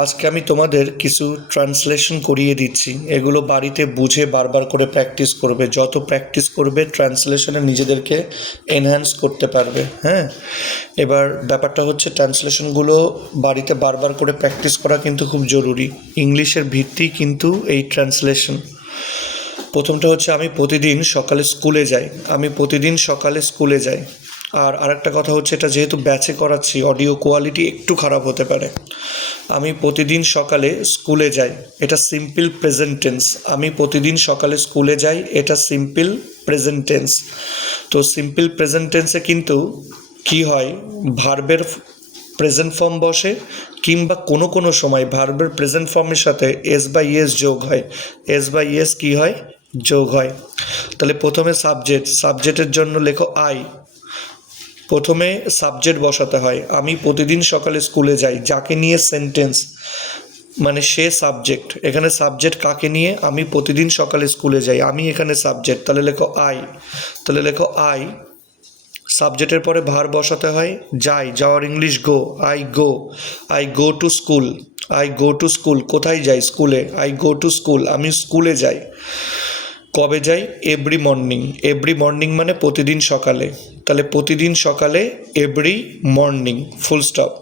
আজকে আমি তোমাদের কিছু ট্রান্সলেশন করিয়ে দিচ্ছি। এগুলো বাড়িতে বুঝে বারবার করে প্র্যাকটিস করবে। যত প্র্যাকটিস করবে ট্রান্সলেশনে নিজেদেরকে এনহ্যান্স করতে পারবে। হ্যাঁ, এবার ব্যাপারটা হচ্ছে ট্রান্সলেশনগুলো বাড়িতে বারবার করে প্র্যাকটিস করা কিন্তু খুব জরুরি। ইংলিশের ভিত্তি কিন্তু এই ট্রান্সলেশন। প্রথমটা হচ্ছে আমি প্রতিদিন সকালে স্কুলে যাই। আমি প্রতিদিন সকালে স্কুলে যাই। আর আরেকটা কথা হচ্ছে, এটা যেহেতু ব্যাচে করাচ্ছি, অডিও কোয়ালিটি একটু খারাপ হতে পারে। আমি প্রতিদিন সকালে স্কুলে যাই, এটা সিম্পল প্রেজেন্ট টেন্স। আমি প্রতিদিন সকালে স্কুলে যাই, এটা সিম্পল প্রেজেন্ট টেন্স। তো সিম্পল প্রেজেন্ট টেন্সে কিন্তু কি হয়, ভার্বের প্রেজেন্ট ফর্ম বসে, কিংবা কোনো কোনো সময় ভার্বের প্রেজেন্ট ফর্মের সাথে এস বাই এস যোগ হয়। এস বাই এস কী হয়, যোগ হয়। তাহলে প্রথমে সাবজেক্টের জন্য লেখো আই। প্রথমে সাবজেক্ট বসাতে হয়। আমি প্রতিদিন সকালে স্কুলে যাই, যাকে নিয়ে সেন্টেন্স, মানে সে সাবজেক্ট। এখানে সাবজেক্ট কাকে নিয়ে, আমি প্রতিদিন সকালে স্কুলে যাই, আমি এখানে সাবজেক্ট, তাহলে লেখো আই। তাহলে লেখো আই। সাবজেক্টের পরে ভার বসাতে হয়, যাই, যাওয়ার English go. I go to school. I go to school, কোথায় যাই, স্কুলে। আই গো টু স্কুল, আমি স্কুলে যাই। কবে যাই, এভরি মর্নিং। এভরি মর্নিং মানে প্রতিদিন সকালে। তাহলে প্রতিদিন সকালে এভরি মর্নিং, ফুল স্টপ।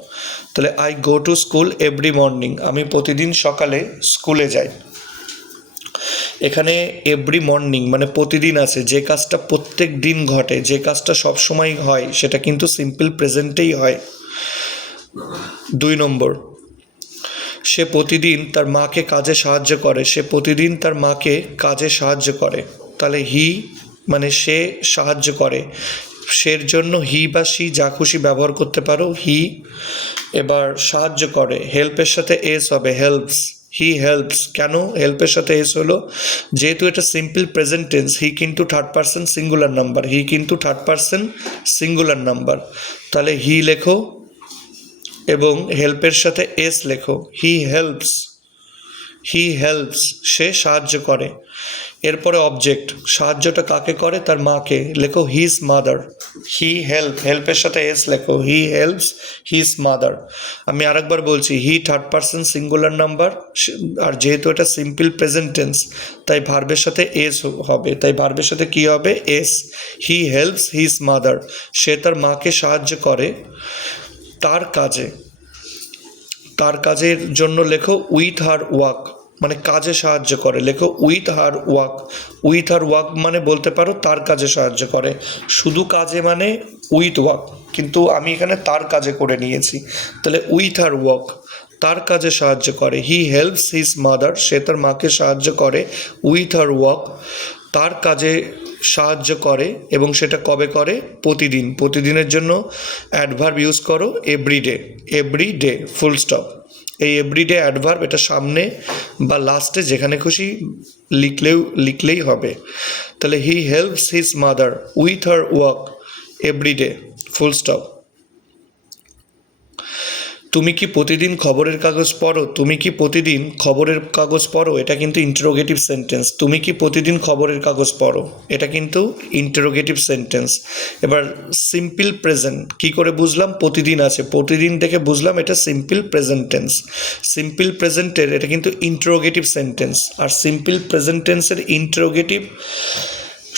তাহলে I go to school every morning, আমি প্রতিদিন সকালে স্কুলে যাই। এখানে এভরি মর্নিং মানে প্রতিদিন আছে, যে কাজটা প্রত্যেক দিন ঘটে, যে কাজটা সব সময় হয়, সেটা কিন্তু সিম্পল প্রেজেন্টেই হয়। 2 নম্বর, সে প্রতিদিন তার মাকে কাজে সাহায্য করে। সে প্রতিদিন তার মাকে কাজে সাহায্য করে। তাহলে হি মানে সে সাহায্য করে, সের জন্য হি বা সি যা খুশি ব্যবহার করতে পারো, হি। এবার সাহায্য করে, হেল্পের সাথে এস হবে, হেল্পস। He helps. কেন হেল্পের সাথে এস হলো, যেহেতু এটা সিম্পল প্রেজেন্ট টেন্স, হি কিন্তু থার্ড পারসন সিঙ্গুলার নাম্বার, হি কিন্তু থার্ড পারসন সিঙ্গুলার নাম্বার। তাহলে হি লেখো এবং হেল্পের সাথে এস লেখো, হি হেল্পস। হি হেল্পস, সে সাহায্য করে। এরপরে অবজেক্ট, সাহায্যটা কাকে করে, তার মাকে, লেখো হিজ মাদার। হি হেল্পের সাথে এস লেখো, হি হেল্পস হিজ মাদার। আমি আরেকবার বলছি, he third person singular number, আর যেহেতু এটা সিম্পল প্রেজেন্ট টেন্স, তাই ভার্বের সাথে এস হবে। তাই ভার্বের সাথে কি হবে, S. He helps his mother, সে তার মাকে সাহায্য করে তার কাজে। তার কাজের জন্য লেখো উইথ হার ওয়ার্ক, মানে কাজে সাহায্য করে, লেখো with her work. With her work মানে বলতে পারো তার কাজে সাহায্য করে। শুধু কাজে মানে উইথ ওয়ার্ক, কিন্তু আমি এখানে তার কাজে করে নিয়েছি। তাহলে উইথ হার ওয়ার্ক, তার কাজে সাহায্য করে। হি হেল্পস হিজ মাদার, সে তার মাকে সাহায্য করে উইথ হার ওয়ার্ক, তার কাজে সাহায্য করে। এবং সেটা কবে করে, প্রতিদিন। প্রতিদিনের জন্য অ্যাডভার্ব ইউজ করো, এভরিডে। Everyday, full stop. এই এভরিডে অ্যাডভার্ব, এটা সামনে বা লাস্টে যেখানে খুশি লিখলেই হবে। তাহলে he helps his mother with her work everyday, full stop. তুমি কি প্রতিদিন খবরের কাগজ পড়ো? তুমি কি প্রতিদিন খবরের কাগজ পড়ো, এটা কিন্তু ইন্টারোগেটিভ সেন্টেন্স। তুমি কি প্রতিদিন খবরের কাগজ পড়ো, এটা কিন্তু ইন্টারোগেটিভ সেন্টেন্স। এবার সিম্পল প্রেজেন্ট কী করে বুঝলাম, প্রতিদিন আছে, প্রতিদিন দেখে বুঝলাম এটা সিম্পল প্রেজেন্ট টেন্স। সিম্পল প্রেজেন্টের এটা কিন্তু ইন্টারোগেটিভ সেন্টেন্স, আর সিম্পল প্রেজেন্ট টেন্সের ইন্টারোগেটিভ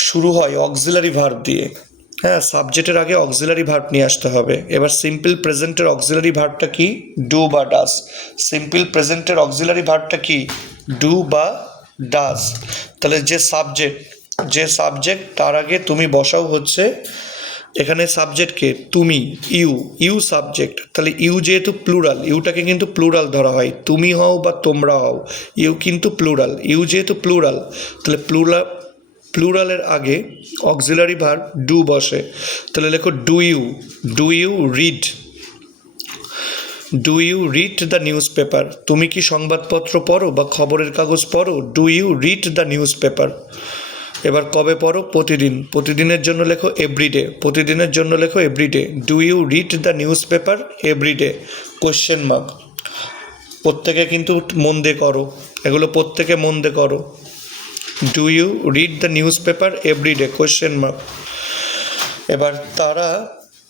শুরু হয় অক্সিলারি ভার্ব দিয়ে। হ্যাঁ, সাবজেক্টের আগে অক্সিলারি ভার্ব নিয়ে আসতে হবে। এবার সিম্পল প্রেজেন্টের অক্সিলারি ভার্বটা কি, ডু বা ডাস। সিম্পল প্রেজেন্টের অক্সিলারি ভার্বটা কি, ডু বা ডাস। তাহলে যে সাবজেক্ট তার আগে তুমি বসাও হচ্ছে, এখানে সাবজেক্টকে তুমি, ইউ সাবজেক্ট। তাহলে ইউ যেহেতু প্লুরাল, ইউটাকে কিন্তু প্লুরাল ধরা হয়, তুমি হও বা তোমরা হও, ইউ কিন্তু প্লুরাল। ইউ যেহেতু প্লুরাল, তাহলে প্লুরালের আগে অক্সিলারি ভার্ব ডু বসে। তাহলে লেখো do you read. Do you read the news paper, তুমি কি সংবাদপত্র পড়ো বা খবরের কাগজ পড়ো, do you read the news paper. এবার কবে পড়ো, প্রতিদিন। প্রতিদিনের জন্য লেখো এভরিডে, প্রতিদিনের জন্য লেখো everyday. Do you read the news paper everyday, question mark. প্রত্যেকে কিন্তু মন দিয়ে করো, এগুলো প্রত্যেকে মন দিয়ে করো। Do you read the news paper everyday, question mark. এবার তারা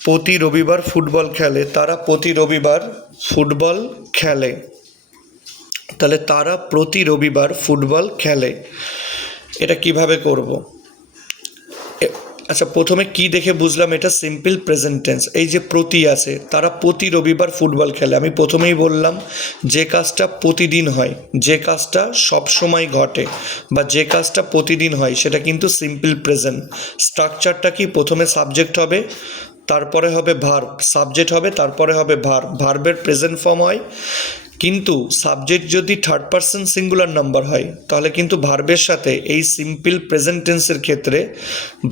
প্রতি রবিবার ফুটবল খেলে, তারা প্রতি রবিবার ফুটবল খেলে। তাহলে তারা প্রতি রবিবার ফুটবল খেলে। এটা কিভাবে করব? আচ্ছা, প্রথমে কি দেখে বুঝলাম এটা সিম্পল প্রেজেন্ট টেন্স? এই যে প্রতি আছে, তারা প্রতি রবিবার ফুটবল খেলে। আমি প্রথমেই বললাম যে কাজটা প্রতিদিন হয়, যে কাজটা সব সময় ঘটে, বা যে কাজটা প্রতিদিন হয়, সেটা কিন্তু সিম্পল প্রেজেন্ট। স্ট্রাকচারটা কি? প্রথমে সাবজেক্ট হবে, তারপরে হবে ভার্ব, সাবজেক্ট হবে, তারপরে হবে ভার্ব, ভার্বের প্রেজেন্ট ফর্ম হয়। কিন্তু সাবজেক্ট যদি থার্ড পারসন সিঙ্গুলার নাম্বার হয়, তাহলে কিন্তু ভার্বের সাথে এই সিম্পল প্রেজেন্ট টেন্সের ক্ষেত্রে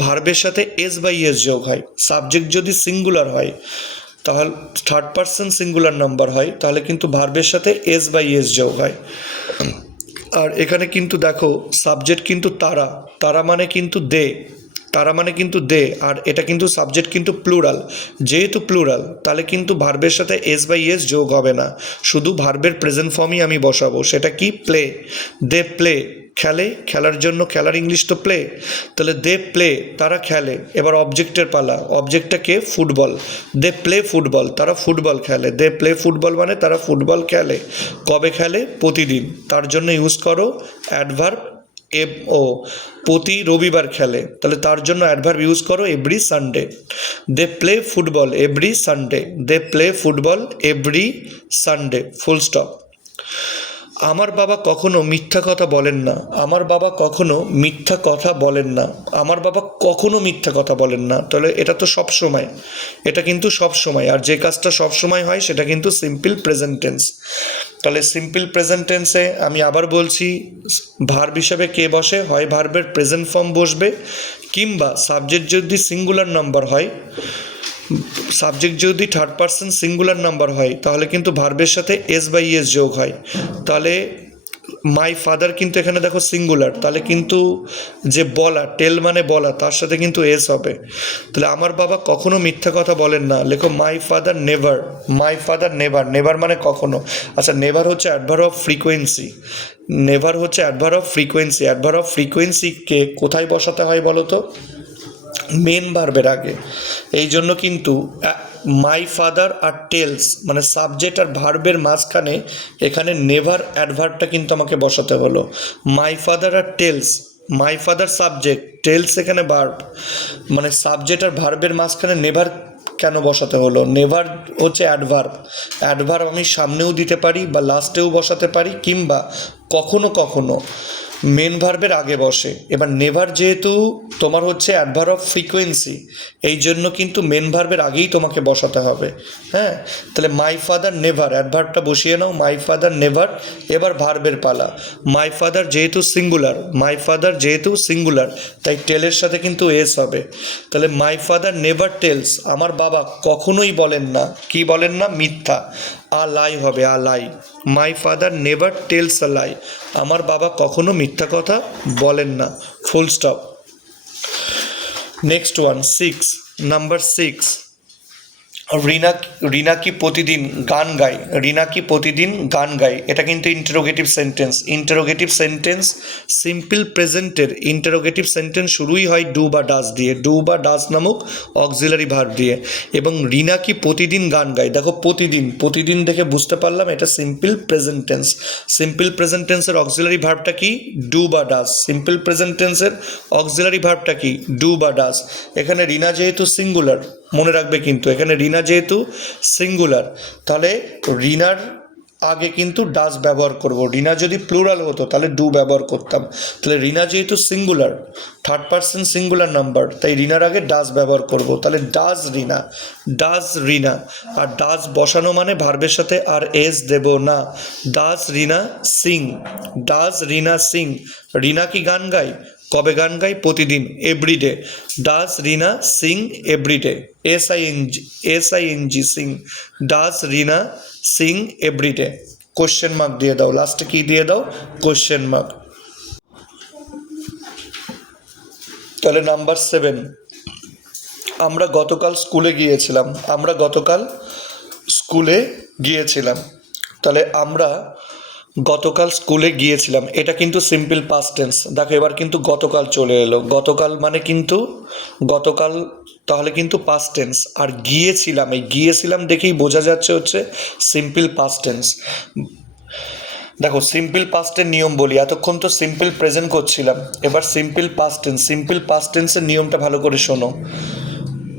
ভার্বের সাথে এস বাই এস যোগ হয়। সাবজেক্ট যদি সিঙ্গুলার হয়, তাহলে থার্ড পারসন সিঙ্গুলার নাম্বার হয়, তাহলে কিন্তু ভার্বের সাথে এস বাই এস যোগ হয়। আর এখানে কিন্তু দেখো সাবজেক্ট কিন্তু তারা, তারা মানে কিন্তু দে, তারা মানে কিন্তু দে, আর এটা কিন্তু সাবজেক্ট কিন্তু প্লুরাল। যেহেতু প্লুরাল, তাহলে কিন্তু ভার্বের সাথে এস বাই এস যোগ হবে না, শুধু ভার্বের প্রেজেন্ট ফর্মই আমি বসাবো। সেটা কি? প্লে। দে প্লে, খেলে, খেলার জন্য খেলার ইংলিশ তো প্লে। তাহলে দে প্লে, তারা খেলে। এবার অবজেক্টের পালা, অবজেক্টটা কে? ফুটবল। দে প্লে ফুটবল, তারা ফুটবল খেলে। দে প্লে ফুটবল মানে তারা ফুটবল খেলে। কবে খেলে? প্রতিদিন। তার জন্য ইউজ করো অ্যাডভার্ব প্রতি রবিবার খেলে, তাহলে তার জন্য অ্যাডভার্ব ইউজ করো every Sunday. They play football every Sunday, they play football every Sunday, full stop. আমার বাবা কখনো মিথ্যা কথা বলেন না, আমার বাবা কখনো মিথ্যা কথা বলেন না, আমার বাবা কখনো মিথ্যা কথা বলেন না। তাহলে এটা তো সব সময়, এটা কিন্তু সব সময়, আর যে কাজটা সব সময় হয় সেটা কিন্তু সিম্পল প্রেজেন্ট টেন্স। তাহলে সিম্পল প্রেজেন্ট টেন্সে আমি আবার বলছি, ভার্ব হিসাবে কে বসে? হয় ভার্বের প্রেজেন্ট ফর্ম বসবে, কিংবা সাবজেক্ট যদি সিঙ্গুলার নাম্বার হয়, সাবজেক্ট যদি থার্ড পারসন সিঙ্গুলার নাম্বার হয়, তাহলে কিন্তু ভার্বের সাথে এস বাই এস যোগ হয়। তাহলে মাই ফাদার কিন্তু এখানে দেখো সিঙ্গুলার, তাহলে কিন্তু যে বলা, টেল মানে বলা, তার সাথে কিন্তু এস হবে। তাহলে আমার বাবা কখনো মিথ্যা কথা বলেন না, লেখো my father never, my father never, never মানে কখনো। আচ্ছা, নেভার হচ্ছে অ্যাডভার্ব অফ ফ্রিকোয়েন্সি, নেভার হচ্ছে adverb of frequency. Adverb of ফ্রিকোয়েন্সিকে কোথায় বসাতে হয় বলো তো? মেন ভার্বের আগে। এই জন্য কিন্তু মাই ফাদার আর টেলস মানে সাবজেক্ট আর ভার্বের মাঝখানে এখানে নেভার অ্যাডভার্বটা কিন্তু আমাকে বসাতে হলো। মাই ফাদার আর tells, my father subject, tells এখানে ভার্ব, মানে সাবজেক্ট আর ভার্বের মাঝখানে নেভার কেন বসাতে হলো? নেভার হচ্ছে অ্যাডভার্ব, অ্যাডভার্ব আমি সামনেও দিতে পারি বা লাস্টেও বসাতে পারি, কিংবা কখনো কখনো মেন ভার্বের আগে বসে। এবার নেভার যেহেতু তোমার হচ্ছে অ্যাডভার্ব অফ ফ্রিকোয়েন্সি, এই জন্য কিন্তু মেন ভার্বের আগেই তোমাকে বসাতে হবে। হ্যাঁ, তাহলে মাই ফাদার নেভার, অ্যাডভার্বটা বসিয়ে নাও, মাই ফাদার নেভার। এবার ভার্বের পালা। মাই ফাদার যেহেতু সিঙ্গুলার, মাই ফাদার যেহেতু সিঙ্গুলার, তাই টেলের সাথে কিন্তু এস হবে। তাহলে মাই ফাদার নেভার টেলস, আমার বাবা কখনোই বলেন না, কি বলেন না? মিথ্যা। আ লাই হবে, a lie. My father never tells a lie, আমার বাবা কখনো মিথ্যা কথা বলেন না, full stop. Next one, six, number six. Rina কি প্রতিদিন গান গায়? রিনা কি প্রতিদিন গান গায়? এটা কিন্তু interrogative sentence. Interrogative sentence simple প্রেজেন্টের ইন্টারোগেটিভ সেন্টেন্স শুরুই হয় ডু বা ডাজ দিয়ে, ডু বা ডাজ নামক অক্সিলারি ভার্ব দিয়ে। এবং রিনা কি প্রতিদিন গান গায়, দেখো প্রতিদিন, প্রতিদিন দেখে বুঝতে পারলাম এটা simple present tense. Simple present টেন্সের অক্সিলারি ভার্বটা কি? ডু বা ডাজ। সিম্পল প্রেজেন্ট টেন্সের অক্সিলারি ভার্বটা কি? ডু বা ডাজ। এখানে রিনা যেহেতু সিঙ্গুলার, মনে রাখবে কিন্তু এখানে রিনা যেহেতু সিঙ্গুলার, তাহলে রিনার আগে কিন্তু ডাজ ব্যবহার করব। রিনা যদি প্লুরাল হতো তাহলে ডু ব্যবহার করতাম। তাহলে রিনা যেহেতু singular, third person singular number, তাই রিনার আগে ডাজ ব্যবহার করব। তাহলে does Rina, does Rina. R does বসানো মানে ভার্বের সাথে আর এস দেব না। ডাজ রিনা সিং, ডাজ রিনা সিং। রিনা কি গান গায়? কবে গান গাই? প্রতিদিন, everyday. Does Rina Singh everyday, SING Singh. Does Rina Singh everyday. Question mark দিয়ে দাও, লাস্টে কি দিয়ে দাও? Question mark. তাহলে নাম্বার 7, আমরা গতকাল স্কুলে গিয়েছিলাম। তাহলে আমরা গতকাল স্কুলে গিয়েছিলাম, এটা কিন্তু সিম্পল পাস্ট টেন্স। দেখো এবার কিন্তু গতকাল চলে এলো, গতকাল মানে কিন্তু গতকাল, তাহলে কিন্তু পাস্ট টেন্স। আর গিয়েছিলাম, এই গিয়েছিলাম দেখেই বোঝা যাচ্ছে হচ্ছে সিম্পল পাস্ট টেন্স। দেখো সিম্পল পাস্টের নিয়ম বলি, এতক্ষণ তো সিম্পল প্রেজেন্ট করছিলাম, এবার simple past tense. Simple past টেন্সের নিয়মটা ভালো করে শোনো।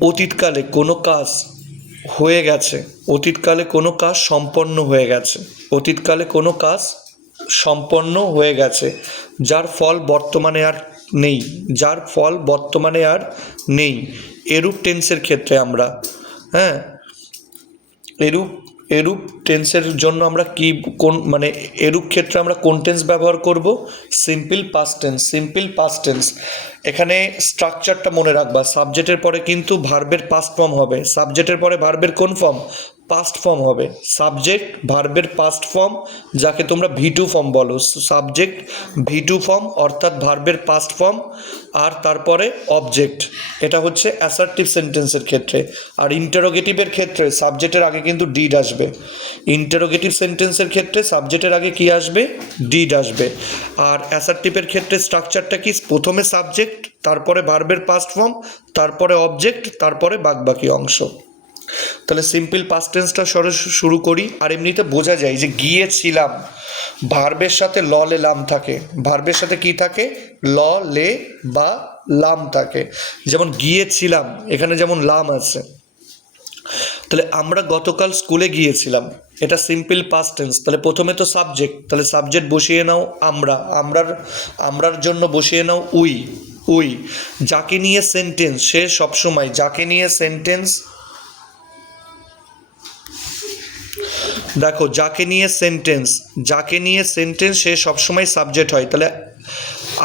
অতীতকালে কোনো কাজ হয়ে গেছে, অতীতকালে কোনো কাজ সম্পন্ন হয়ে গেছে, অতীতকালে কোনো কাজ সম্পন্ন হয়ে গেছে, যার ফল বর্তমানে আর নেই, যার ফল বর্তমানে আর নেই। এরূপ টেন্সের ক্ষেত্রে আমরা, হ্যাঁ, এরূপ এরূপ টেন্সের জন্য আমরা কি কোন মানে এরূপ ক্ষেত্রে আমরা কোন টেন্স ব্যবহার করব? Simple past tense. Simple past tense, এখানে স্ট্রাকচারটা মনে রাখবা। সাবজেক্টের পরে কিন্তু ভার্বের পাস্ট ফর্ম হবে, সাবজেক্টের পরে ভার্বের কোন ফর্ম? পাস্ট ফর্ম হবে। সাবজেক্ট ভার্বের পাস্ট ফর্ম, যাকে তোমরা ভি2 ফর্ম বলো। সাবজেক্ট ভি2 ফর্ম অর্থাৎ ভার্বের পাস্ট ফর্ম, আর তারপরে অবজেক্ট। এটা হচ্ছে অ্যাসার্টিভ সেন্টেন্সের ক্ষেত্রে। আর ইন্টারোগেটিভের ক্ষেত্রে সাবজেক্টের আগে কিন্তু ডিড আসবে। ইন্টারোগেটিভ সেন্টেন্সের ক্ষেত্রে সাবজেক্টের আগে কি আসবে? ডিড আসবে। আর অ্যাসার্টিভের ক্ষেত্রে স্ট্রাকচারটা কি? প্রথমে সাবজেক্ট, তারপরে ভার্বের পাস্ট ফর্ম, তারপরে অবজেক্ট, তারপরে বাদবাকি অংশ। তাহলে সিম্পল পাস্ট টেন্সটা শুরু করি। আর এমনিতে বোঝা যায় যে গিয়েছিলাম, ভার্বের সাথে ল লে লাম থাকে। ভার্বের সাথে কি থাকে? ল লে বা লাম থাকে। যেমন গিয়েছিলাম, এখানে যেমন লাম আছে। তাহলে আমরা গতকাল স্কুলে গিয়েছিলাম, এটা সিম্পল পাস্ট টেন্স। তাহলে প্রথমে তো সাবজেক্ট, তাহলে সাবজেক্ট বসিয়ে নাও আমরা, আমরার জন্য বসিয়ে নাও উই। উই যাকে নিয়ে সেন্টেন্স, সে সবসময় যাকে নিয়ে সেন্টেন্স, দেখো যাকে নিয়ে সেন্টেন্স, যাকে নিয়ে সেন্টেন্স সে সবসময় সাবজেক্ট হয়। তাহলে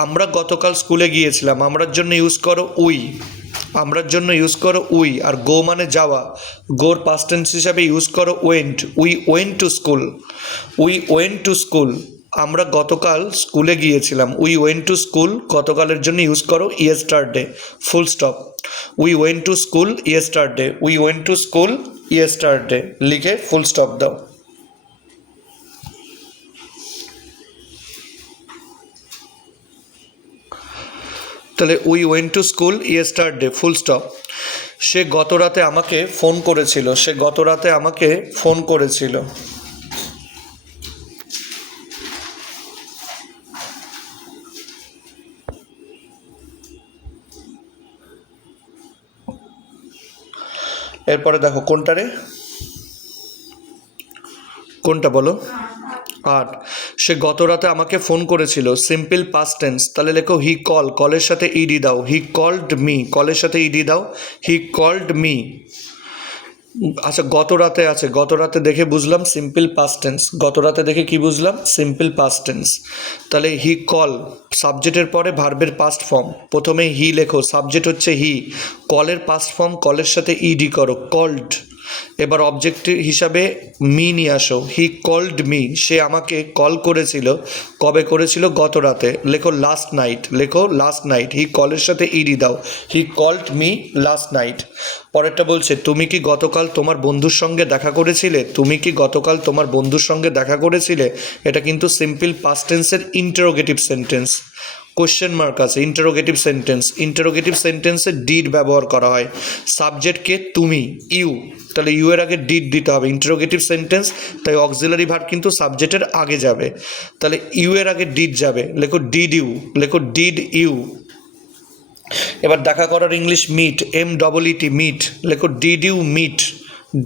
আমরা গতকাল স্কুলে গিয়েছিলাম, আমরার জন্য ইউজ করো উই, আমরার জন্য ইউজ করো উই। আর গো মানে যাওয়া, গোর পাস্ট টেন্স হিসাবে ইউজ করো went. We went to school, we went to school. আমরা গতকাল স্কুলে গিয়েছিলাম, উই ওয়েন্ট টু স্কুল। গতকালের জন্য ইউজ করো yesterday, full stop. We went to school yesterday, we went to school yesterday লিখে ফুল স্টপ দাও। তাহলে we went to school yesterday full stop. সে গত রাতে আমাকে ফোন করেছিল, সে গত রাতে আমাকে ফোন করেছিল। এরপরে দেখো কোনটা রে, কোনটা বলো? 8। সে গত রাতে আমাকে ফোন করেছিল, সিম্পল পাস্ট টেন্স। তাহলে লেখো হি কল, কলের সাথে ইডি দাও। হি কল্ড মি, কলের সাথে ইডি দাও। He called me. আচ্ছা গত রাতে আছে, গত রাতে দেখে বুঝলাম সিম্পল পাস্ট টেন্স। গত রাতে দেখে কি বুঝলাম? Simple past tense. তাহলে হি কল, সাবজেক্টের পরে ভার্বের পাস্ট ফর্ম। প্রথমে হি লেখো, সাবজেক্ট হচ্ছে হি, কলের পাস্ট ফর্ম, কলের সাথে ইডি করো, কল্ড। এবার অবজেক্ট হিসাবে মি নিয়ে আসো, হি কল্ড মি, সে আমাকে কল করেছিল। কবে করেছিল? গত রাতে। লেখো লাস্ট নাইট, লেখো লাস্ট নাইট। হি কলের সাথে ইডি দাও, he called me last night. পরেরটা বলছে তুমি কি গতকাল তোমার বন্ধুর সঙ্গে দেখা করেছিলে? তুমি কি গতকাল তোমার বন্ধুর সঙ্গে দেখা করেছিলে? এটা কিন্তু সিম্পল পাস্ট টেন্সের ইন্টারোগেটিভ সেন্টেন্স। কোশ্চেন মার্ক আছে, ইন্টারোগেটিভ সেন্টেন্স। ইন্টারোগেটিভ সেন্টেন্সে ডিড ব্যবহার করা হয়। সাবজেক্টকে তুমি, ইউ, তাহলে ইউ এর আগে ডিড দিতে হবে। ইন্টারোগেটিভ সেন্টেন্স, তাই অক্সিলারি ভার্ব কিন্তু সাবজেক্টের আগে যাবে। তাহলে ইউ এর আগে ডিড যাবে, লেখো ডিড ইউ, লেখো ডিড ইউ। এবার দেখা করার ইংলিশ মিট, MEET, মিট, লেখো did you meet,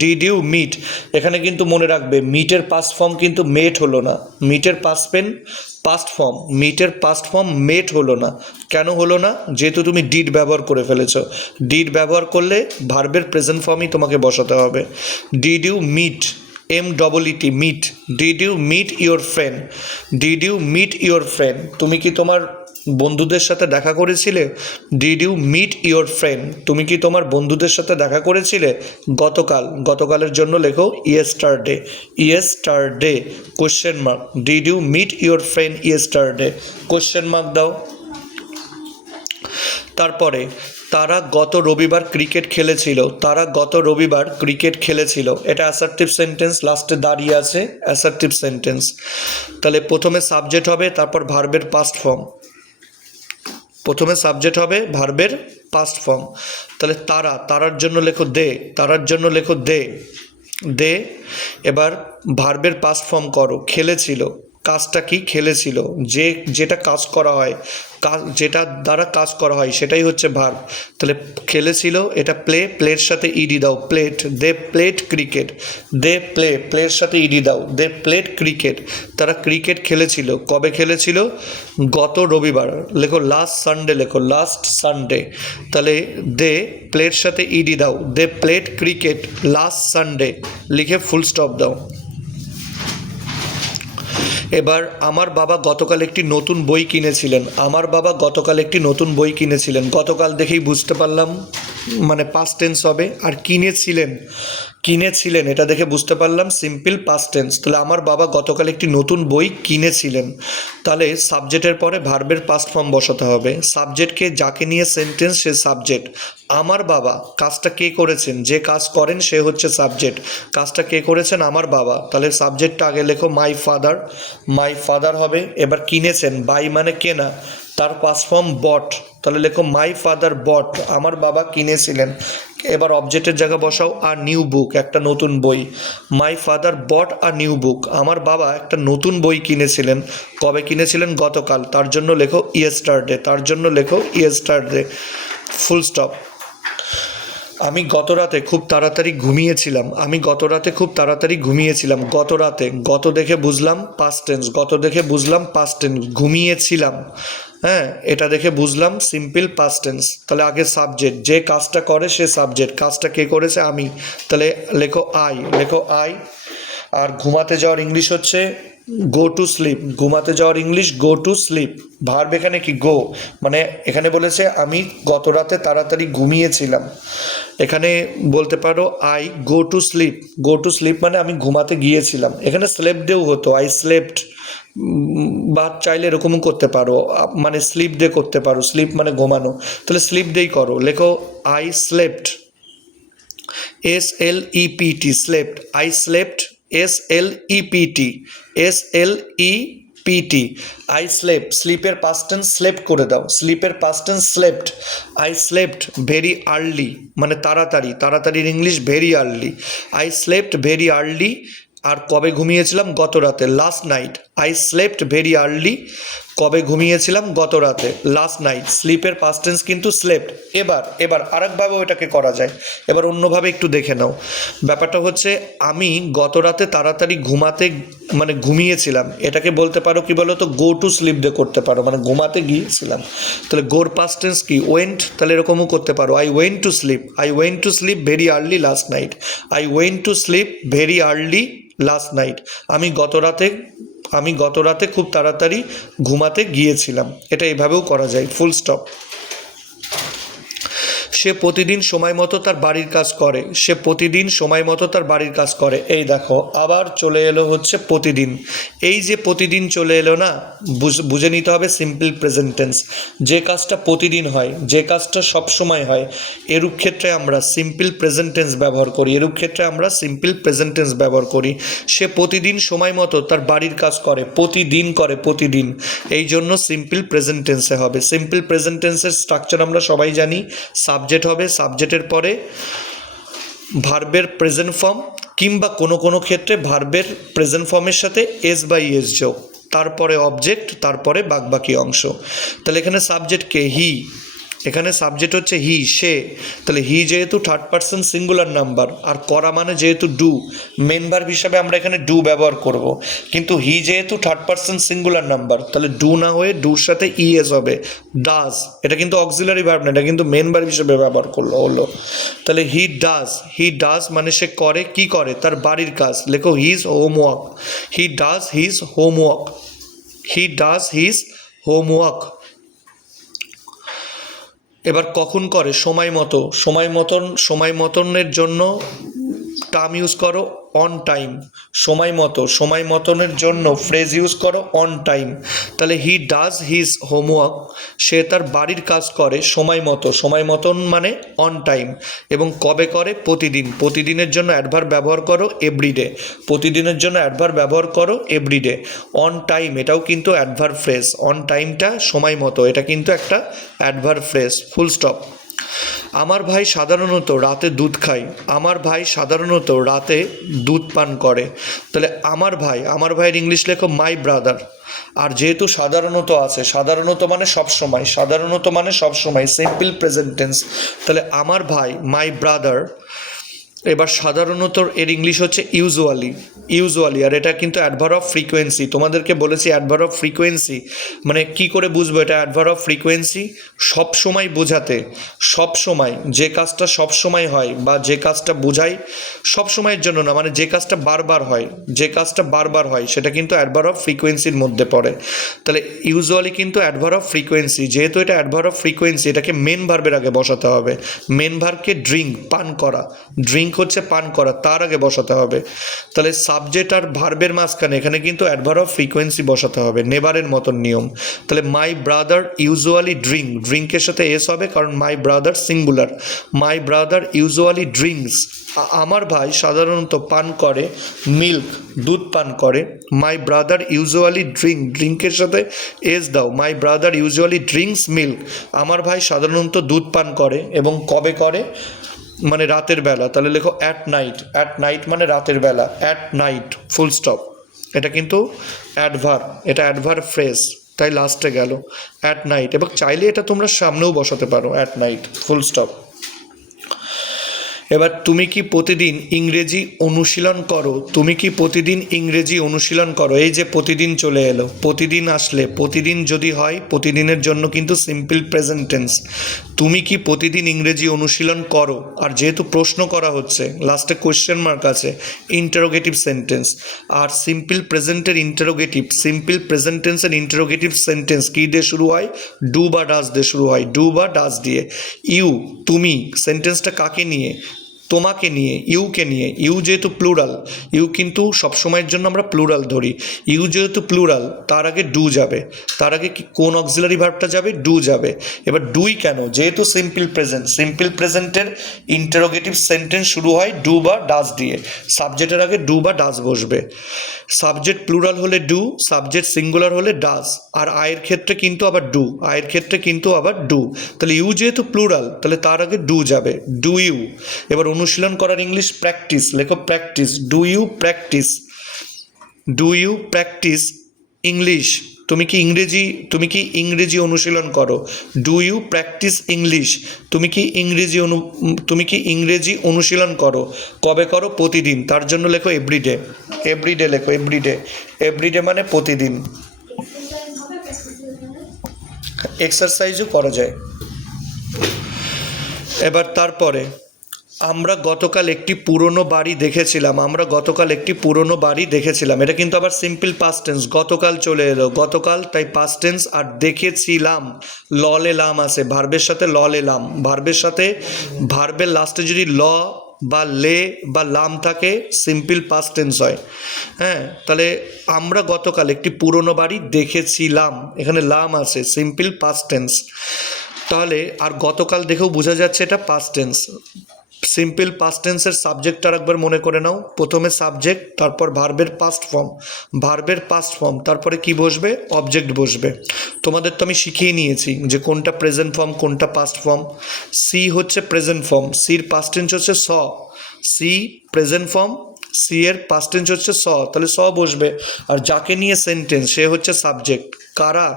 did you meet. এখানে কিন্তু মনে রাখবে মিটের পাস্ট ফর্ম কিন্তু মেট হলো না, মিটের পাস্ট ফর্ম, মিটের পাস্ট ফর্ম মেট হলো না। কেন হলো না? যেহেতু তুমি ডিড ব্যবহার করে ফেলেছো। ডিড ব্যবহার করলে ভার্বের প্রেজেন্ট ফর্মই তোমাকে বসাতে হবে। Did you meet, MEET, meet. Did you meet your friend, did you meet your friend. তুমি কি তোমার বন্ধুদের সাথে দেখা করেছিলে? Did you meet your friend, তুমি কি তোমার বন্ধুদের সাথে দেখা করেছিলে গতকাল? গতকালের জন্য লেখো yesterday, yesterday question mark. Did you meet your friend yesterday, question mark দাও। তারপরে তারা গত রবিবার ক্রিকেট খেলেছিল, তারা গত রবিবার ক্রিকেট খেলেছিল। এটা অ্যাসার্টিভ সেন্টেন্স, লাস্টে দাঁড়িয়ে আছে অ্যাসার্টিভ সেন্টেন্স। তাহলে প্রথমে সাবজেক্ট হবে, তারপর ভার্বের পাস্ট ফর্ম। প্রথমে সাবজেক্ট হবে, ভার্বের পাস্ট ফর্ম। তাহলে তারা, তারার জন্য লেখো দে, তারার জন্য লেখো দে, দে। এবার ভার্বের পাস্ট ফর্ম করো, খেলেছিল, কাজটা কি? খেলেছিল। যেটা কাজ করা হয়, যেটা দ্বারা কাজ করা হয় সেটাই হচ্ছে ভার্ব। তাহলে খেলেছিল, এটা প্লে, প্লের সাথে ইডি দাও, played. They played cricket, they play, প্লের সাথে ইডি দাও, দে প্লেড ক্রিকেট। তারা ক্রিকেট খেলেছিল। কবে খেলেছিল? গত রবিবার। লেখো লাস্ট সানডে, লেখো লাস্ট সানডে। তাহলে দে প্লের সাথে ইডি দাও, they played cricket last Sunday, লিখে ফুল স্টপ দাও। এবার আমার বাবা গতকাল একটি নতুন বই কিনেছিলেন। আমার বাবা গতকাল একটি নতুন বই কিনেছিলেন। গতকাল দেখেই বুঝতে পারলাম মানে পাস্ট টেন্স হবে। আর কিনেছিলেন, কিনেছিলেন এটা দেখে বুঝতে পারলাম সিম্পল পাস্ট টেন্স। তাহলে আমার বাবা গতকাল একটি নতুন বই কিনেছিলেন। তাহলে সাবজেক্টের পরে ভার্বের পাস্ট ফর্ম বসাতে হবে। সাবজেক্টকে যাকে নিয়ে সেন্টেন্স সে সাবজেক্ট। আমার বাবা, কাজটা কে করেছেন? যে কাজ করেন সে হচ্ছে সাবজেক্ট। কাজটা কে করেছেন? আমার বাবা। তাহলে সাবজেক্টটা আগে লেখো মাই ফাদার, মাই ফাদার হবে। এবার কিনেছেন, বাই মানে কেনা, তার পাস্ট ফর্ম বট। তাহলে লেখো মাই ফাদার বট, আমার বাবা কিনেছিলেন। এবার অবজেক্টের জায়গা বসাও আর নিউ বুক, একটা নতুন বই। My father bot a new book, আমার বাবা একটা নতুন বই কিনেছিলেন। কবে কিনেছিলেন? গতকাল। তার জন্য লেখো ইয়েস্টারডে, তার জন্য লেখো ইয়েস্টারডে, ফুল স্টপ। আমি গত রাতে খুব তাড়াতাড়ি ঘুমিয়েছিলাম। আমি গত রাতে খুব তাড়াতাড়ি ঘুমিয়েছিলাম। গত রাতে, গত দেখে বুঝলাম পাস্ট টেন্স, গত দেখে বুঝলাম পাস্ট টেন্স। ঘুমিয়েছিলাম, হ্যাঁ, এটা দেখে বুঝলাম সিম্পল পাস্ট টেন্স। তাহলে আগে সাবজেক্ট, যে কাজটা করে সে সাবজেক্ট। কাজটা কে করেছে? আমি। তাহলে লেখো আই, লেখো আই। আর ঘুমাতে যাওয়ার ইংলিশ হচ্ছে গো টু স্লিপ। ঘুমাতে যাওয়ার English go to sleep. Verb এখানে কি? গো, মানে এখানে বলেছে আমি গত রাতে তাড়াতাড়ি ঘুমিয়েছিলাম। এখানে বলতে পারো I go to sleep. Go to sleep মানে আমি ঘুমাতে গিয়েছিলাম। এখানে স্লেপ ডেও হতো, আই স্লেপ্ট, বা চাইলে এরকমও করতে পারো, মানে স্লিপ ডে করতে পারো। স্লিপ মানে ঘুমানো, তাহলে স্লিপ ডেই করো। লেখো I slept, SLEPT, slept. I slept, SLEPT, SLEPT। I slept, স্লিপের পাস্ট টেন্স স্লেপ্ট করে দাও, স্লিপের past tense slept. I slept very early মানে তাড়াতাড়ি, তাড়াতাড়ির English very early. I slept very early. আর কবে ঘুমিয়েছিলাম? গত রাতে, last night. I slept very early, কবে ঘুমিয়েছিলাম? গত রাতে, লাস্ট নাইট। স্লিপের পাস্ট টেন্স কিন্তু স্লেপ্ট। এবার আরেকভাবেও এটাকে করা যায়। এবার অন্যভাবে একটু দেখে নাও। ব্যাপারটা হচ্ছে আমি গত রাতে তাড়াতাড়ি মানে ঘুমিয়েছিলাম। এটাকে বলতে পারো কি বলো তো? গো টু স্লিপ ডে করতে পারো, মানে ঘুমাতে গিয়েছিলাম। তাহলে গোর পাস্ট টেন্স কি? ওয়েন্ট। তাহলে এরকমও করতে পারো, I went to sleep, I went to sleep very early last night, I went to sleep very early last night. আমি গত রাতে খুব তাড়াতাড়ি ঘুমাতে গিয়েছিলাম। এটা এভাবেও করা যায়, ফুল স্টপ। সে প্রতিদিন সময় মতো তার বাড়ির কাজ করে। সে প্রতিদিন সময় মতো তার বাড়ির কাজ করে। এই দেখো আবার চলে এলো হচ্ছে প্রতিদিন। এই যে প্রতিদিন চলে এলো না, বুঝে নিতে হবে সিম্পল প্রেজেন্ট টেন্স। যে কাজটা প্রতিদিন হয়, যে কাজটা সব সময় হয়, এরূপ ক্ষেত্রে আমরা সিম্পল প্রেজেন্ট টেন্স ব্যবহার করি। এরূপ ক্ষেত্রে আমরা সিম্পল প্রেজেন্ট টেন্স ব্যবহার করি। সে প্রতিদিন সময় মতো তার বাড়ির কাজ করে, প্রতিদিন করে, প্রতিদিন। এই জন্য সিম্পল প্রেজেন্ট টেন্সে হবে। সিম্পল প্রেজেন্ট টেন্সের স্ট্রাকচার আমরা সবাই জানি। সাবজেক্ট হবে, সাবজেক্টের পরে ভার্বের প্রেজেন্ট ফর্ম, কিংবা কোনো কোনো ক্ষেত্রে ভার্বের প্রেজেন্ট ফর্মের সাথে এস বা ইএস যোগ, তারপরে অবজেক্ট, তারপরে বাকি অংশ। তাহলে এখানে সাবজেক্ট কে? হি। এখানে সাবজেক্ট হচ্ছে হি, সে। তাহলে হি যেহেতু থার্ড পারসন সিঙ্গুলার নাম্বার, আর করা মানে যেহেতু ডু, মেন ভার্ব হিসাবে আমরা এখানে ডু ব্যবহার করব। কিন্তু হি যেহেতু থার্ড পারসন সিঙ্গুলার নাম্বার, তাহলে ডু না হয়ে ডুর সাথে ইএস হবে, ডাজ। এটা কিন্তু অক্সিলারি ভার্ব না, এটা কিন্তু মেন ভার্ব হিসেবে ব্যবহার হলো। তাহলে হি ডাজ মানে সে করে, কি করে? তার বাড়ির কাজ। লেখো his homework, he does his homework, he does his homework. এবার কখন করে? সময় মতো। সময় মতনের জন্য টার্ম ইউজ করো অন টাইম। সময় মতনের জন্য ফ্রেজ ইউজ করো অন টাইম। তাহলে হি ডাজ হিজ হোমওয়ার্ক, সে তার বাড়ির কাজ করে সময় মতন মানে অন টাইম। এবং কবে করে? প্রতিদিন। প্রতিদিনের জন্য অ্যাডভার্ব ব্যবহার করো এভরিডে। প্রতিদিনের জন্য অ্যাডভার্ব ব্যবহার করো এভরিডে। অন টাইম এটাও কিন্তু অ্যাডভার্ব ফ্রেজ। অন টাইমটা সময় মতো, এটা কিন্তু একটা অ্যাডভার্ব ফ্রেজ, ফুল স্টপ। আমার ভাই সাধারণত রাতে দুধ খায়, আমার ভাই সাধারণত রাতে দুধ পান করে। তাহলে আমার ভাইয়ের ইংলিশ লেখো মাই ব্রাদার। আর যেহেতু সাধারণত আছে, সাধারণত মানে সবসময়, সাধারণত মানে সবসময়, সিম্পল প্রেজেন্ট টেন্স। তাহলে আমার ভাই মাই ব্রাদার, এবার সাধারণত এর ইংলিশ হচ্ছে ইউজুয়ালি। আর এটা কিন্তু অ্যাডভার্ব অফ ফ্রিকোয়েন্সি, তোমাদেরকে বলেছি অ্যাডভার্ব অফ ফ্রিকোয়েন্সি মানে কি করে বুঝবো এটা অ্যাডভার্ব অফ ফ্রিকোয়েন্সি? সব সময় বোঝাতে, সব সময় যে কাজটা সব সময় হয় বা যে কাজটা বোঝায় সব সময়ের জন্য না, মানে যে কাজটা বারবার হয়, যে কাজটা বারবার হয় সেটা কিন্তু অ্যাডভার্ব অফ ফ্রিকোয়েন্সির মধ্যে পড়ে। তাহলে ইউজুয়ালি কিন্তু অ্যাডভার্ব অফ ফ্রিকোয়েন্সি, যেহেতু এটা অ্যাডভার্ব অফ ফ্রিকোয়েন্সি এটাকে মেন ভার্বের আগে বসাতে হবে। মেন ভার্বকে ড্রিঙ্ক, পান করা, ড্রিঙ্ক হচ্ছে পান করা, তার আগে বসাতে হবে। তাহলে সাবজেক্ট আর ভার্বের মাঝখানে এখানে কিন্তু অ্যাডভার্ব অফ ফ্রিকোয়েন্সি বসাতে হবে, নেভারের মতন নিয়ম। তাহলে মাই ব্রাদার ইউজুয়ালি ড্রিঙ্ক, ড্রিঙ্কের সাথে এস হবে কারণ my brother singular. My brother usually drinks, আমার ভাই সাধারণত পান করে মিল্ক, দুধ পান করে। মাই ব্রাদার ইউজুয়ালি ড্রিঙ্কের সাথে এস দাও, my brother usually drinks milk, আমার ভাই সাধারণত দুধ পান করে এবং কবে করে, মানে রাতের বেলা। তাহলে লেখো অ্যাট নাইট মানে রাতের বেলা, অ্যাট নাইট ফুল স্টপ। এটা কিন্তু অ্যাডভার্ব, এটা অ্যাডভার্ব ফ্রেজ, তাই লাস্টে গেল অ্যাট নাইট। এবং চাইলে এটা তোমরা সামনেও বসাতে পারো, অ্যাট নাইট ফুল স্টপ। এবার তুমি কি প্রতিদিন ইংরেজি অনুশীলন করো? তুমি কি প্রতিদিন ইংরেজি অনুশীলন করো? এই যে প্রতিদিন চলে এলো, প্রতিদিন আসলে, প্রতিদিন যদি হয় প্রতিদিনের জন্য কিন্তু সিম্পল প্রেজেন্ট টেন্স। তুমি কি প্রতিদিন ইংরেজি অনুশীলন করো, আর যেহেতু প্রশ্ন করা হচ্ছে লাস্টে কোয়েশ্চেন মার্ক আছে, ইন্টারোগেটিভ সেন্টেন্স। আর সিম্পল প্রেজেন্টের ইন্টারোগেটিভ, সিম্পল প্রেজেন্ট টেন্সের ইন্টারোগেটিভ সেন্টেন্স কী দিয়ে শুরু হয়? ডু বা ডাজ দিয়ে শুরু হয়, ডু বা ডাজ দিয়ে। ইউ, তুমি, সেন্টেন্সটা কাকে নিয়ে? তোমাকে নিয়ে, ইউকে নিয়ে। ইউ যেহেতু প্লুরাল, ইউ কিন্তু সবসময়ের জন্য আমরা প্লুরাল ধরি। ইউ যেহেতু প্লুরাল তার আগে ডু যাবে, তার আগে কোন অক্সিলারি ভার্বটা যাবে? ডু যাবে। এবার ডুই কেন? যেহেতু সিম্পল প্রেজেন্ট, সিম্পল প্রেজেন্টের ইন্টারোগেটিভ সেন্টেন্স শুরু হয় ডু বা ডাজ দিয়ে, সাবজেক্টের আগে ডু বা ডাজ বসবে। সাবজেক্ট প্লুরাল হলে ডু, সাবজেক্ট সিঙ্গুলার হলে ডাজ। আর আয়ের ক্ষেত্রে কিন্তু আবার ডু, আয়ের ক্ষেত্রে কিন্তু আবার ডু। তাহলে ইউ যেহেতু প্লুরাল তাহলে তার আগে ডু যাবে, ডু ইউ। এবার অনুশীলন করার ইংলিশ প্র্যাকটিস, লেখো practice. Do you practice, do you practice English? তুমি কি ইংরেজি অনুশীলন করো? Do you practice English? তুমি কি ইংরেজি অনুশীলন করো? কবে করো? প্রতিদিন। তার জন্য লেখো এভরিডে, এভরিডে লেখো, এভরিডে। এভরিডে মানে প্রতিদিন। এক্সারসাইজও করা যায়। এবার তারপরে আমরা গতকাল একটি পুরনো বাড়ি দেখেছিলাম, এটা কিন্তু আবার সিম্পল পাস্ট টেন্স, গতকাল চলে এলো, গতকাল, তাই পাস্ট টেন্স। আর দেখেছিলাম, ললে লাম আছে, ভার্বের সাথে ললে লাম, ভার্বের সাথে, ভার্বের লাস্টে যদি ল বা লে বা লাম থাকে সিম্পল পাস্ট টেন্স হয়। হ্যাঁ, তাহলে আমরা গতকাল একটি পুরনো বাড়ি দেখেছিলাম, এখানে লাম আছে, সিম্পল পাস্ট টেন্স। তাহলে আর গতকাল দেখেও বোঝা যাচ্ছে এটা পাস্ট টেন্স। সিম্পল পাস্ট টেন্সের সাবজেক্টটা একবার মনে করে নাও, প্রথমে সাবজেক্ট, তারপর ভার্বের পাস্ট ফর্ম, তারপরে কি বসবে? অবজেক্ট বসবে। তোমাদের তো আমি শিখিয়ে নিয়েছি যে কোনটা প্রেজেন্ট ফর্ম কোনটা পাস্ট ফর্ম। সি হচ্ছে প্রেজেন্ট ফর্ম, সির পাস্ট টেন্স হচ্ছে স, সি প্রেজেন্ট ফর্ম, সি এর পাস্ট টেন্স হচ্ছে স, তাহলে স বসবে। আর যাকে নিয়ে সেন্টেন্স সে হচ্ছে সাবজেক্ট। কারা,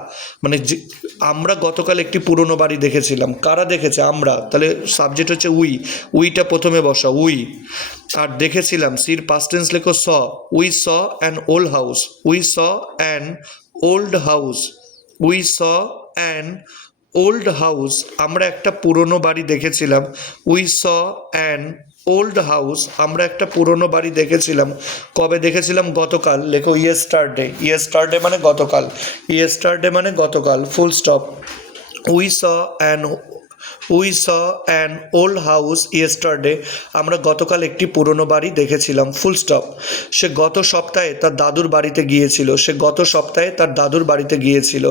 মানে আমরা গতকাল একটি পুরনো বাড়ি দেখেছিলাম, কারা দেখেছে? আমরা, তাহলে সাবজেক্ট হচ্ছে উইটা প্রথমে বসা, উই। আর দেখেছিলাম, সির পাস্ট টেন্স লেখো saw, we saw an old house, we saw an old house, we saw an old house, আমরা একটা পুরনো বাড়ি দেখেছিলাম। We saw an old house, আমরা একটা পুরনো বাড়ি দেখেছিলাম। কবে দেখেছিলাম? গতকাল, লেখো ইয়েস্টারডে মানে গতকাল, ফুল stop. We saw an old house yesterday, আমরা গতকাল একটি পুরনো বাড়ি দেখেছিলাম, ফুল স্টপ। সে গত সপ্তাহে তার দাদুর বাড়িতে গিয়েছিল,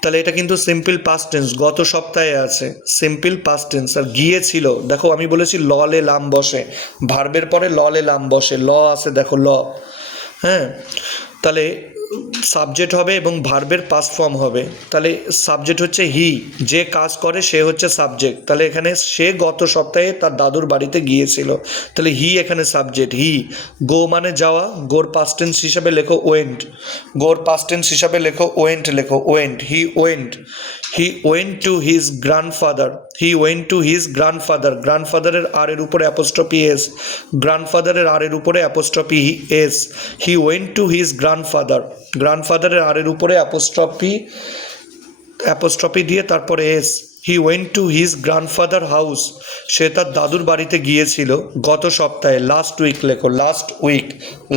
তাহলে এটা কিন্তু সিম্পল পাস্ট টেন্স, গত সপ্তাহে আছে, সিম্পল পাস্ট টেন্স। আর গিয়েছিল, দেখো আমি বলেছি ললে লাম বসে, ভার্বের পরে ললে লাম বসে, ল আছে দেখো, ল। হ্যাঁ, তাহলে সাবজেক্ট হবে এবং ভার্বের পাস্ট ফর্ম হবে। তাহলে সাবজেক্ট হচ্ছে হি, যে কাজ করে সে হচ্ছে সাবজেক্ট। তাহলে এখানে সে গত সপ্তাহে তার দাদুর বাড়িতে গিয়েছিল, তাহলে হি এখানে সাবজেক্ট। হি, গো মানে যাওয়া, গোর পাস্ট টেন্স হিসাবে লেখো ওয়েন্ট, গোর পাস্ট টেন্স হিসাবে লেখো ওয়েন্ট, লেখো went. He went, he went to his grandfather, he went to his grandfather, গ্র্যান্ডফাদারের আর এর উপরে অ্যাপোস্ট্রফি এস, গ্র্যান্ডফাদারের আর এর উপরে apostrophe S. He went to his grandfather, গ্র্যান্ডফাদারের আর এর উপরে অ্যাপোস্ট্রফি দিয়ে তারপরে S. He went to his grandfather house, সে তার দাদুর বাড়িতে গিয়েছিল গত সপ্তাহে। লাস্ট উইক লেখো, লাস্ট উইক,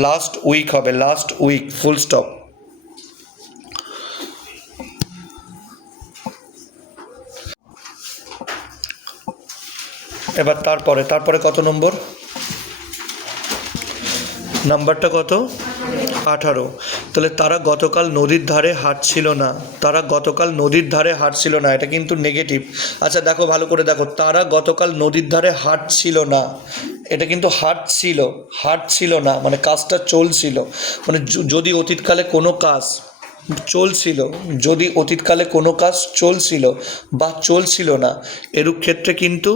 লাস্ট উইক হবে, লাস্ট উইক, ফুল স্টপ। এবার তারপরে কত নম্বর? নাম্বারটা কত? 18। তাহলে তারা গতকাল নদীর ধারে হাঁটছিল না, তারা গতকাল নদীর ধারে হাঁটছিল না, এটা কিন্তু নেগেটিভ। আচ্ছা দেখো, ভালো করে দেখো, তারা গতকাল নদীর ধারে হাঁটছিল না, এটা কিন্তু হাঁটছিল না মানে কাজটা চলছিল। মানে যদি অতীতকালে কোনো কাজ চলছিল, যদি অতীতকালে কোনো কাজ চলছিল বা চলছিল না, এরূপ ক্ষেত্রে কিন্তু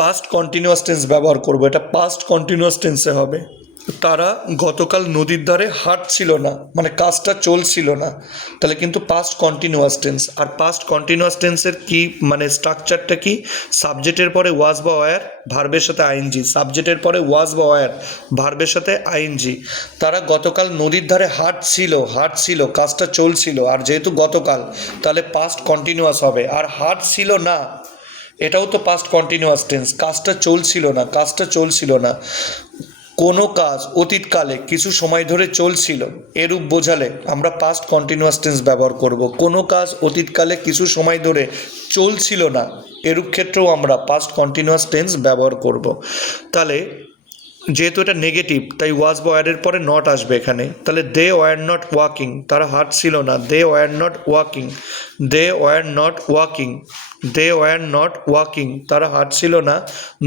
পাস্ট কন্টিনিউয়াস টেন্স ব্যবহার করব। এটা পাস্ট কন্টিনিউয়াস টেন্সে হবে। তারা গতকাল নদীর ধারে হাঁটছিল না মানে কাজটা চলছিল না, তাহলে কিন্তু পাস্ট কন্টিনিউয়াস টেন্স। আর পাস্ট কন্টিনিউয়াস টেন্সের কি মানে স্ট্রাকচারটা কি? সাবজেক্টের পরে ওয়াজ বা ওয়্যার, ভার্বের সাথে আইএনজি, সাবজেক্টের পরে ওয়াজ বা ওয়্যার, ভার্বের সাথে আইএনজি। তারা গতকাল নদীর ধারে হাঁটছিল, কাজটা চলছিল, আর যেহেতু গতকাল তাহলে পাস্ট কন্টিনিউয়াস হবে। আর হাঁটছিল না, এটাও তো পাস্ট কন্টিনিউয়াস টেন্স, কাজটা চলছিল না। কোনো কাজ অতীতকালে কিছু সময় ধরে চলছিল, এরূপ বোঝালে আমরা পাস্ট কন্টিনিউয়াস টেন্স ব্যবহার করব। কোনো কাজ অতীতকালে কিছু সময় ধরে চলছিল না, এরূপ ক্ষেত্রেও আমরা পাস্ট কন্টিনিউয়াস টেন্স ব্যবহার করব। তাহলে যেহেতু এটা নেগেটিভ, তাই ওয়াজ বা ওয়্যারের পরে নট আসবে এখানে। তাহলে দে ওয়্যার নট ওয়াকিং, তারা হাঁটছিল না, they were not walking, they were not walking, they were not walking, তারা হাঁটছিল না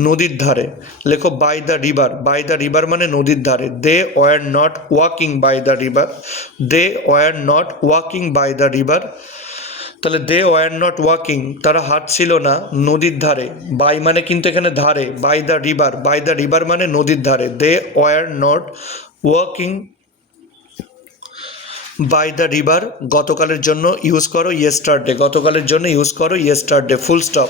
নদীর ধারে। লেখো by the river, by the river মানে নদীর ধারে। They were not walking by the river, they were not walking by the river. তাহলে দে ওয়্যার নট ওয়াকিং, তারা হাঁটছিল না নদীর ধারে। বাই মানে কিন্তু এখানে ধারে, by the river, by the river মানে নদীর ধারে। They were not walking by the river, গতকালের জন্য ইউজ করো ইয়েস্টারডে, গতকালের জন্য ইউজ করো ইয়েস্টারডে, ফুল স্টপ।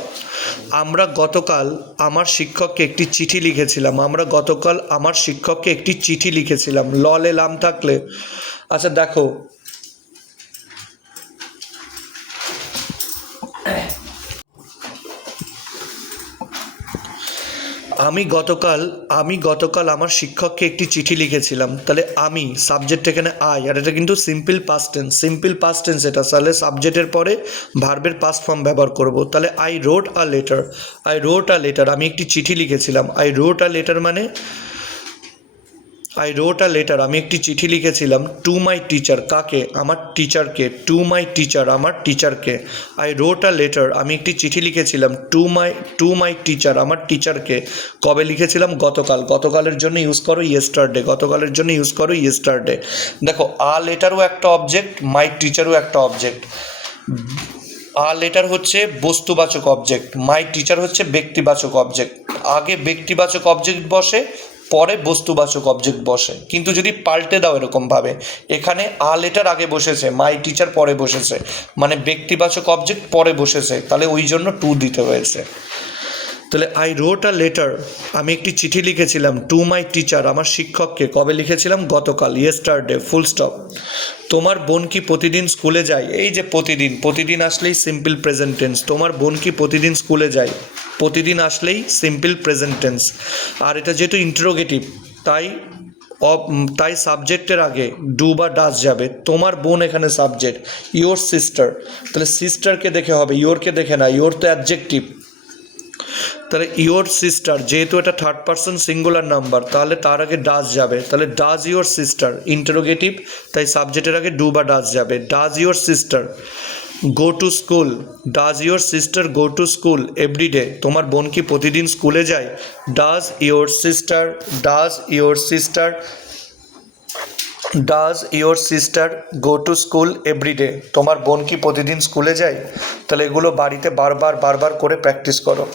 আমরা গতকাল আমার শিক্ষককে একটি চিঠি লিখেছিলাম, আমরা গতকাল আমার শিক্ষককে একটি চিঠি লিখেছিলাম। ললে লাম থাকলে, আচ্ছা দেখো, আমি গতকাল আমার শিক্ষককে একটি চিঠি লিখেছিলাম। তাহলে আমি, সাবজেক্ট এখানে আই, আর এটা কিন্তু সিম্পল পাস্ট টেন্স এটা। তাহলে সাবজেক্টের পরে ভার্বের পাস্ট ফর্ম ব্যবহার করব। তাহলে আই রোট আ লেটার, আমি একটি চিঠি লিখেছিলাম। আই রোট আ লেটার মানে আমি একটি চিঠি লিখেছিলাম টু মাই টিচার, কাকে? আমার টিচারকে। টু মাই টিচার, আমার টিচারকে। আই রোট আ লেটার, আমি একটি চিঠি লিখেছিলাম টু মাই টিচার, আমার টিচারকে। কবে লিখেছিলাম? গতকালের জন্য ইউজ করো ইয়েস্টারডে, দেখো আ লেটারও একটা অবজেক্ট, মাই টিচারও একটা অবজেক্ট। আ লেটার হচ্ছে বস্তুবাচক অবজেক্ট, মাই টিচার হচ্ছে ব্যক্তিবাচক অবজেক্ট। আগে ব্যক্তিবাচক অবজেক্ট বসে, পরে বস্তুবাচক অবজেক্ট বসে। কিন্তু যদি পাল্টে দাও এরকমভাবে, এখানে আ লেটার আগে বসেছে, মাই টিচার পরে বসেছে, মানে ব্যক্তিবাচক অবজেক্ট পরে বসেছে, তাহলে ওই জন্য টু দিতে হয়েছে। তাহলে আই রোট আ লেটার, আমি একটি চিঠি লিখেছিলাম টু মাই টিচার, আমার শিক্ষককে। কবে লিখেছিলাম? গতকাল, ইয়েস্টারডে, ফুল স্টপ। তোমার বোন কি প্রতিদিন স্কুলে যায়? এই যে প্রতিদিন আসলেই সিম্পল প্রেজেন্ট টেন্স। তোমার বোন কি প্রতিদিন স্কুলে যায়? প্রতিদিন আসলেই সিম্পল প্রেজেন্ট টেন্স। আর এটা যেহেতু ইন্টারোগেটিভ, তাই সাবজেক্টের আগে ডু বা ডাস যাবে। তোমার বোন এখানে সাবজেক্ট, ইয়োর সিস্টার, তাহলে সিস্টারকে দেখে হবে, ইয়োরকে দেখে না, ইয়োর তো অ্যাডজেক্টিভ। তাহলে ইয়োর সিস্টার, যেহেতু এটা থার্ড পারসন সিঙ্গুলার নাম্বার, তাহলে তার আগে ডাজ যাবে। তাহলে ডাজ ইয়োর সিস্টার, ইন্টারোগেটিভ, তাই সাবজেক্টের আগে ডু বা ডাজ যাবে। Does your sister go to school, does your sister go to school everyday, তোমার বোন কি প্রতিদিন স্কুলে যায়? Does your sister does your sister go to school everyday? তোমার বোন কি প্রতিদিন স্কুলে যায়? তাহলে এগুলো বাড়িতে বারবার বারবার করে প্র্যাকটিস করো।